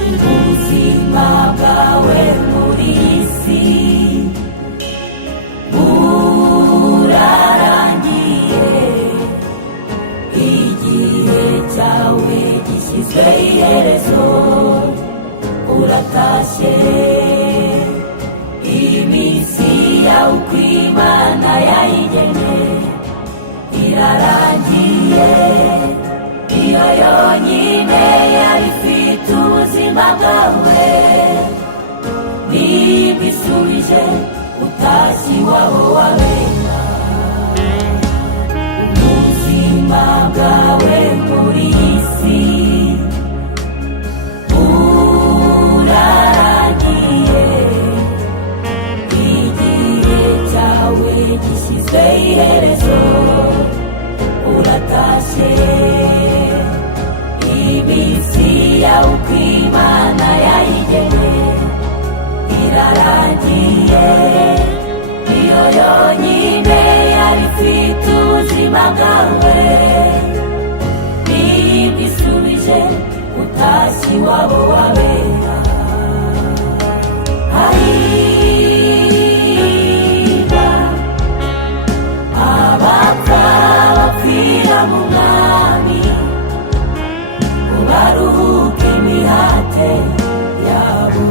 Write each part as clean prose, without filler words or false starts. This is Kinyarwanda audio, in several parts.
ubuzima bwawe muri iyi si burarangiye, igihe cyawe gishyizwe iherezo, uratashye. Iminsi yawe uko Imana yayigennye irarangiye, iyo yonyine yari ifite ubuzima bwawe. Niba isubije utashye iwabo wabera, ubuzima bwawe muri iyi si burarangiye, igihe cyawe gishyizwe iherezo, uratashye. Iminsi yawe uko Imana yayigennye irarangiye, iyo yonyine yari ifite ubuzima bwawe. Niba isubije utashye iwabo wabera, hahirwa abapfa bapfira mu mwami, baruhuka imihate yabo,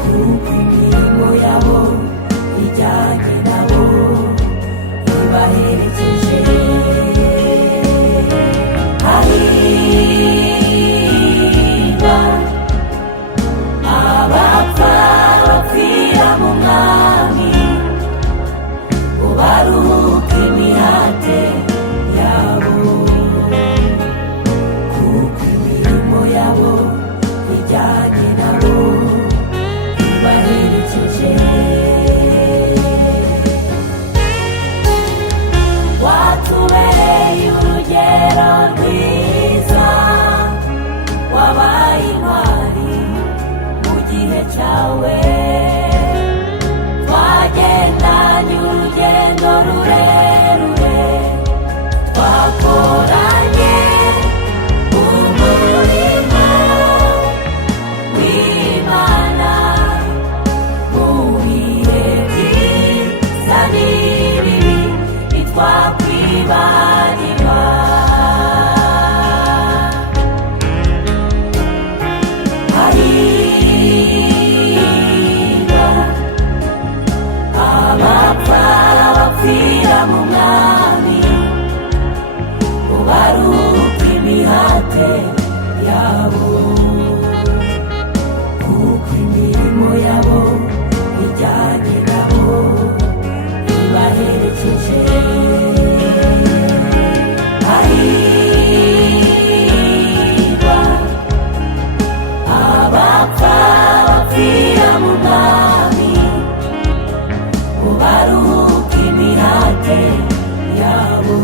kuko imirimo yabo ijyanye nabo ibaherekeje. Hahirwa abapfa bapfira mu mwami, baruhuka imihate yabo, yabo ijyanye nabo ibaherekeje. Watubereye urugero rwiza, wabaye intwari mu gihe cyawe, twagendanye urugendo rurerure, twakoranye umurimo w'Imana mu bihe byiza n'ibibi, ntitwakwibagirwa. Hahirwa abapfa bapfira mu mwami, baruhuka imihate yabo, kuko imirimo yabo ijyanye nabo ibaherekeje. Hahirwa abapfa bapfira mu mwami, baruhuka imihate yabo,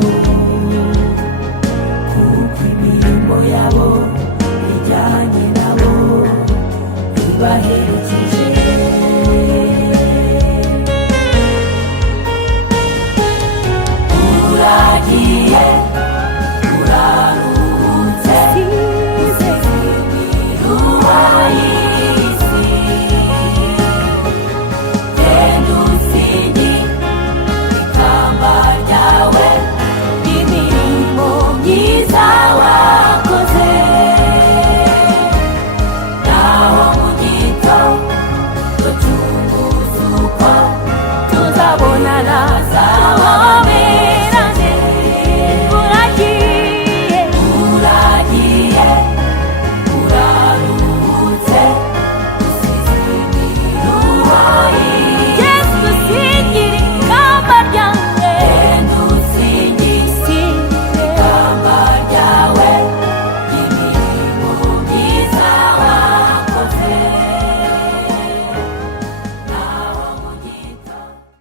kuko imirimo yabo